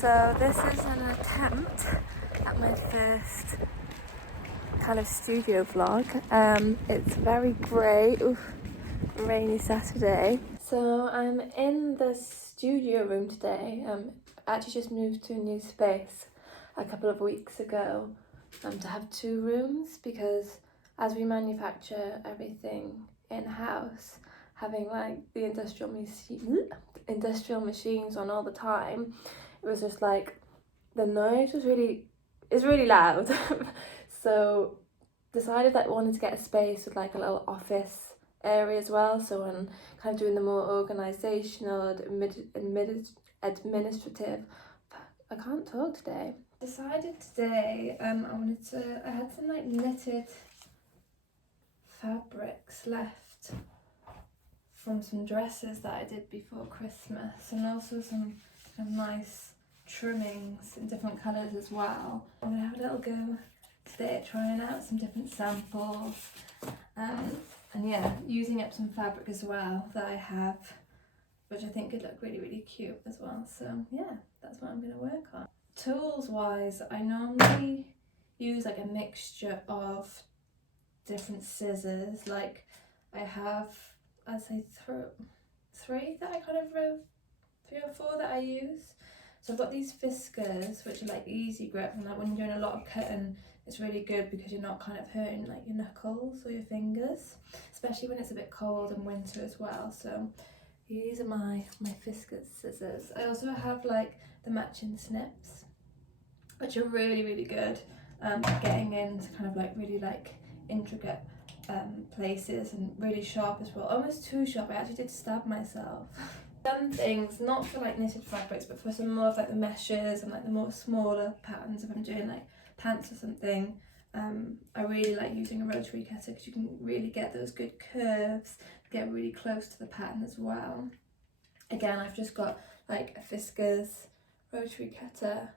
So this is an attempt at my first kind of studio vlog. It's very grey, rainy Saturday. So I'm in the studio room today. Actually just moved to a new space a couple of weeks ago to have 2 rooms, because as we manufacture everything in-house, having like the industrial machines on all the time, it was just like the noise was really loud. So decided that I wanted to get a space with like a little office area as well, so when kind of doing the more organisational administrative, I can't talk today. Decided today I had some like knitted fabrics left from some dresses that I did before Christmas, and also some kind of nice trimmings in different colours as well. I'm gonna have a little go today at trying out some different samples, and yeah, using up some fabric as well that I have, which I think could look really cute as well. So yeah, that's what I'm gonna work on. Tools wise, I normally use like a mixture of different scissors. Like I have, I'd say three that I kind of wrote, 3 or 4 that I use. So I've got these Fiskars, which are like easy grip, and like when you're doing a lot of cutting, it's really good because you're not kind of hurting like your knuckles or your fingers, especially when it's a bit cold and winter as well. So these are my Fiskars scissors. I also have like the matching snips, which are really good at getting into kind of like really like intricate places, and really sharp as well, almost too sharp. I actually did stab myself. Some things, not for like knitted fabrics, but for some more of like the meshes and like the more smaller patterns, if I'm doing like pants or something, I really like using a rotary cutter because you can really get those good curves, get really close to the pattern as well. Again, I've just got like a Fiskars rotary cutter,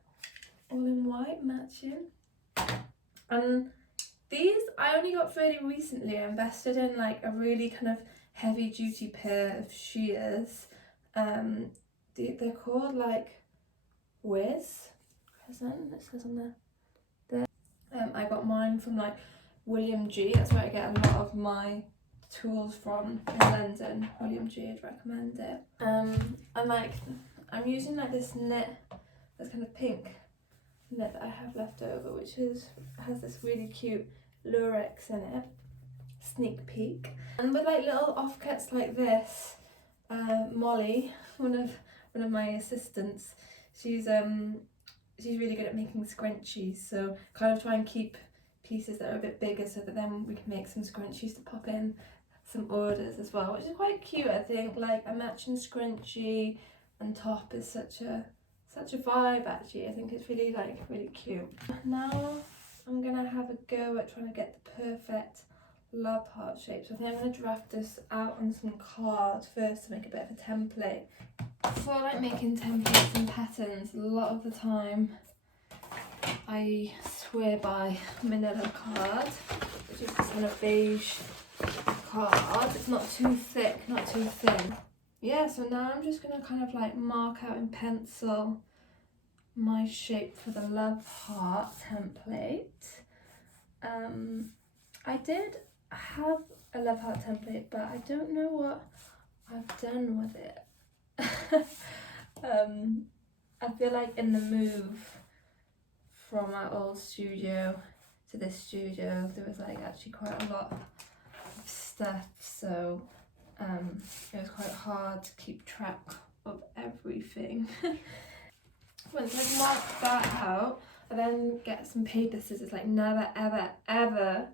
all in white, matching. And these I only got fairly recently. I invested in like a really kind of heavy duty pair of shears. They're called like Wiz Crescent, it says on there. I got mine from like William G. That's where I get a lot of my tools from in London. William G, I'd recommend it. And like I'm using like this knit, this kind of pink knit that I have left over, which has this really cute lurex in it. Sneak peek. And with like little offcuts like this, Molly, one of my assistants, she's really good at making scrunchies, so kind of try and keep pieces that are a bit bigger so that then we can make some scrunchies to pop in some orders as well, which is quite cute. I think like a matching scrunchie and top is such a vibe actually. I think it's really cute. Now I'm gonna have a go at trying to get the perfect love heart shape. So I think I'm going to draft this out on some cards first to make a bit of a template. Before like making templates and patterns, a lot of the time I swear by manila card, which is this kind of beige card. It's not too thick, not too thin. Yeah, so now I'm just going to kind of like mark out in pencil my shape for the love heart template. I did have a love heart template, but I don't know what I've done with it. I feel like in the move from our old studio to this studio, there was like actually quite a lot of stuff, so it was quite hard to keep track of everything. Once I've marked that out, I then get some paper scissors. Like never ever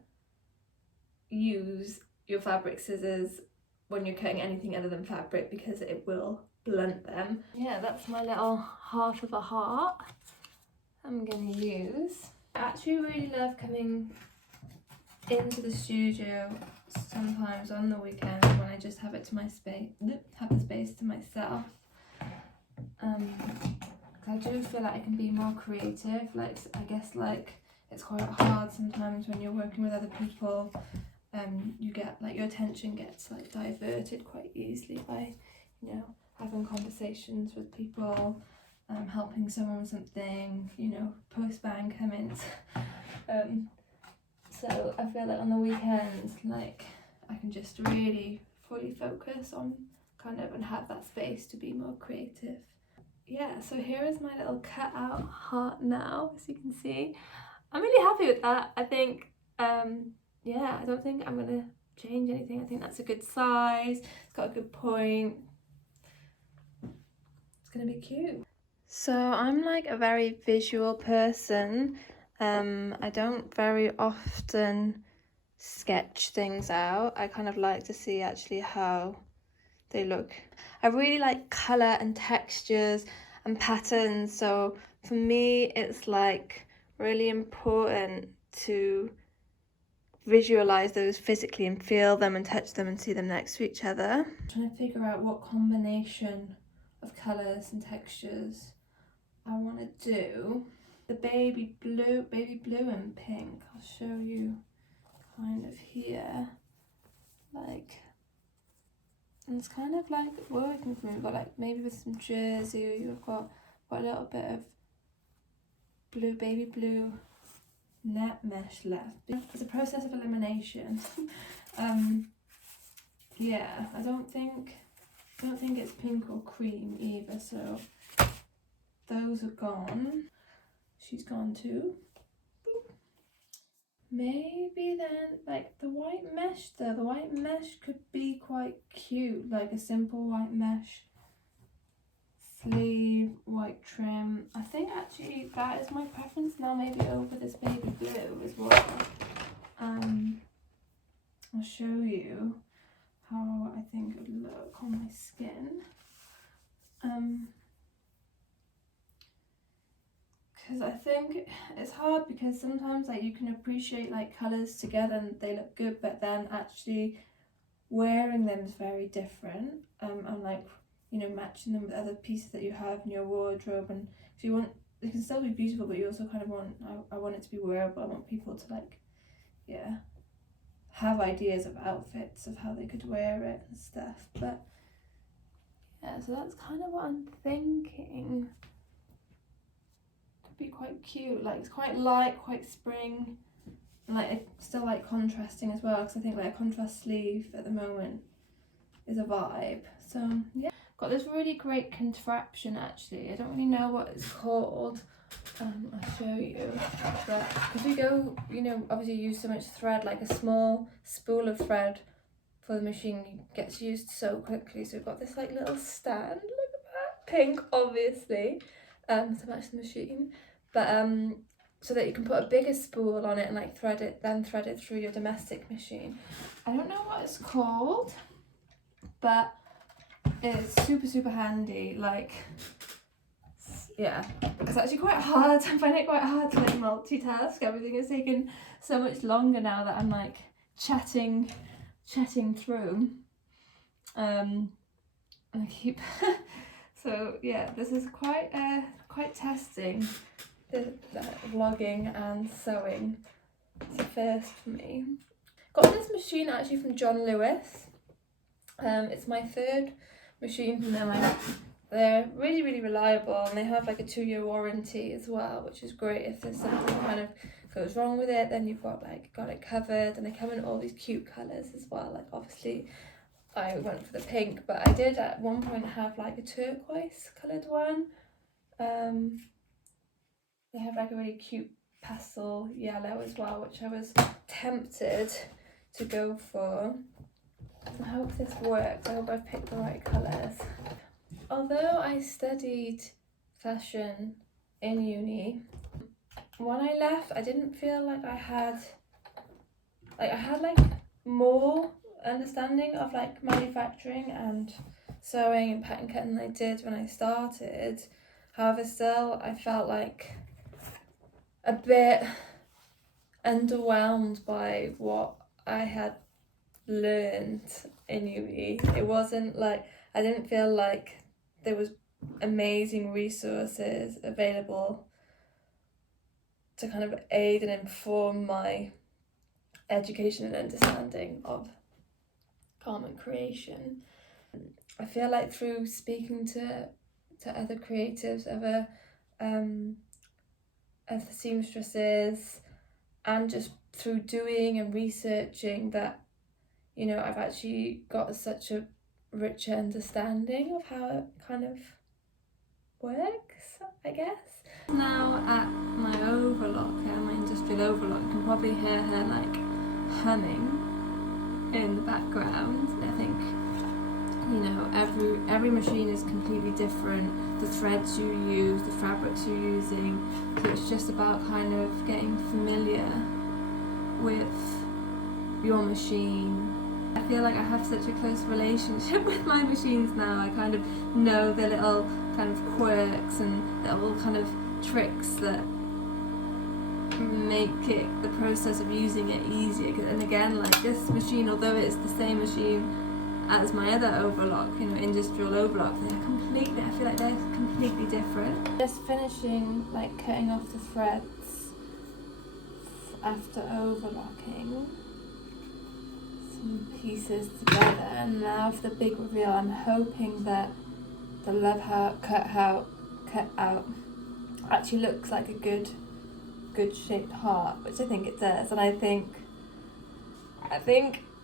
use your fabric scissors when you're cutting anything other than fabric, because it will blunt them. Yeah, that's my little half of a heart I'm gonna use. I actually really love coming into the studio sometimes on the weekends when I just have the space to myself. I do feel like I can be more creative. Like I guess like it's quite hard sometimes when you're working with other people. You get like your attention gets like diverted quite easily by, you know, having conversations with people, helping someone with something, you know, post-bank comments. So I feel like on the weekends, like I can just really fully focus on kind of and have that space to be more creative. Yeah, so here is my little cut out heart now, as you can see. I'm really happy with that. I think, yeah, I don't think I'm gonna change anything. I think that's a good size. It's got a good point. It's gonna be cute. So I'm like a very visual person. I don't very often sketch things out. I kind of like to see actually how they look. I really like colour and textures and patterns, so for me it's like really important to visualize those physically and feel them and touch them and see them next to each other. I'm trying to figure out what combination of colours and textures I want to do. The baby blue and pink, I'll show you kind of here, like, and it's kind of like working for me. We've got like maybe with some jersey, you've got a little bit of blue, baby blue net mesh left. It's a process of elimination. Yeah, I don't think it's pink or cream either, so those are gone. She's gone too. Boop. Maybe then, like the white mesh though, the white mesh could be quite cute, like a simple white mesh sleeve, white trim. I think actually that is my preference now, maybe over this baby blue as well. I'll show you how I think it would look on my skin. Because I think it's hard because sometimes like you can appreciate like colours together and they look good, but then actually wearing them is very different. And like, you know, matching them with other pieces that you have in your wardrobe, and if you want, they can still be beautiful, but you also kind of want, I want it to be wearable. I want people to like, yeah, have ideas of outfits of how they could wear it and stuff. But yeah, so that's kind of what I'm thinking. Could be quite cute, like it's quite light, quite spring, and like it's still like contrasting as well, because I think like a contrast sleeve at the moment is a vibe. So yeah, got this really great contraption actually. I don't really know what it's called. I'll show you. But because we go, you know, obviously use so much thread, like a small spool of thread for the machine gets used so quickly. So we've got this like little stand. Look at that, pink, obviously, to match the machine. But so that you can put a bigger spool on it and like thread it through your domestic machine. I don't know what it's called, but it's super handy. Like, yeah, it's actually quite hard. I find it quite hard to like multitask. Everything is taking so much longer now that I'm like chatting through. And I keep so yeah, this is quite testing. The vlogging and sewing. It's a first for me. Got this machine actually from John Lewis. It's my third machine from them. They're really reliable, and they have like a 2-year warranty as well, which is great. If there's something kind of goes wrong with it, then you've got it covered. And they come in all these cute colours as well. Like obviously I went for the pink, but I did at one point have like a turquoise coloured one. They have like a really cute pastel yellow as well, which I was tempted to go for. I hope this works. I hope I picked the right colours. Although I studied fashion in uni, when I left I didn't feel like I had like more understanding of like manufacturing and sewing and pattern cutting than I did when I started. However, still I felt like a bit underwhelmed by what I had learned in uni. It wasn't like, I didn't feel like there was amazing resources available to kind of aid and inform my education and understanding of garment creation. I feel like through speaking to to other creatives, other seamstresses, and just through doing and researching that, you know, I've actually got such a richer understanding of how it kind of works, I guess. Now at my overlock, my industrial overlock, you can probably hear her like humming in the background. I think, you know, every machine is completely different. The threads you use, the fabrics you're using, so it's just about kind of getting familiar with your machine. I feel like I have such a close relationship with my machines now. I kind of know the little kind of quirks and little kind of tricks that make it, the process of using it, easier. And again, like this machine, although it's the same machine as my other overlock, you know, industrial overlock, they're completely, I feel like they're completely different. Just finishing like cutting off the threads after overlocking some pieces together, and now for the big reveal. I'm hoping that the love heart cut out actually looks like a good shaped heart, which I think it does, and I think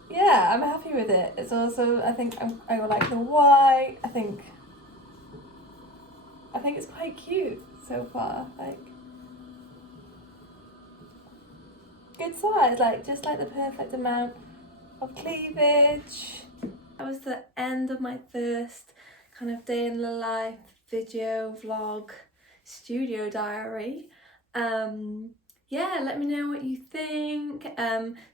yeah, I'm happy with it. It's also, I think I like the white. I think it's quite cute so far. Like, good size, like just like the perfect amount of cleavage. That was the end of my first kind of day in the life video vlog studio diary. Yeah, let me know what you think.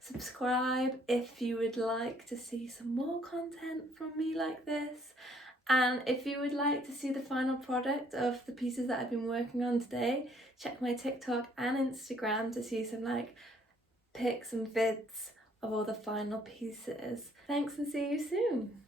Subscribe if you would like to see some more content from me like this, and if you would like to see the final product of the pieces that I've been working on today, check my TikTok and Instagram to see some like pics and vids of all the final pieces. Thanks, and see you soon.